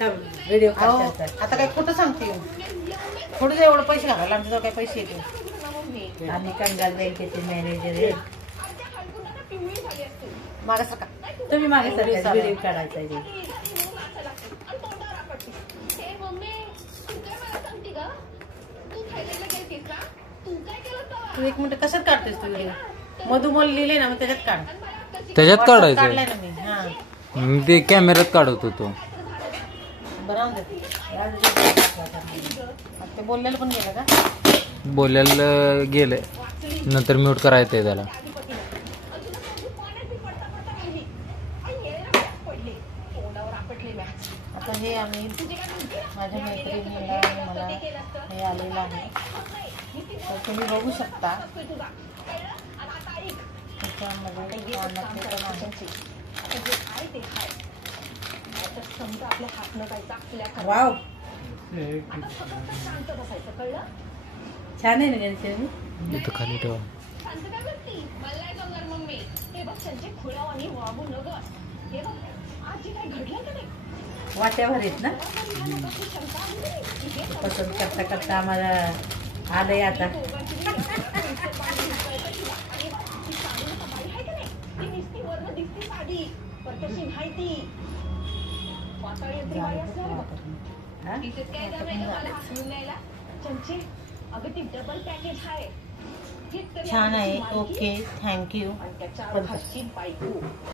Video आता काय खोटं सांगते थोडं एवढं पैसे घालायला आमच्या काही पैसे येते आम्ही कंगाल बँकेचे मॅनेजर आहे. मागा सका तुम्ही मागे सगळ्यात व्हिडिओ काढायचा आहे. तू एक मिनिट कशात काढतेस तू व्हिडिओ? मधुमोल लिहिले ना मग त्याच्यात काढ. त्याच्यात काढायचं काढलाय ना मी. हा ते कॅमेऱ्यात काढत होतो. बरं ते बोललेलं पण गेलं का? बोलायला गेले नंतर म्यूट करायचंय त्याला. आता हे आम्ही माझ्या मैत्रिणीला मला हे आलेलं आहे तर तुम्ही बघू शकता. वाव छान आहे ना गणेश. इथं खाली ठेवा. वाट्यावर आहेत ना. पसंत करता करता आम्हाला आलंय आता. छान आहे. Okay thank you.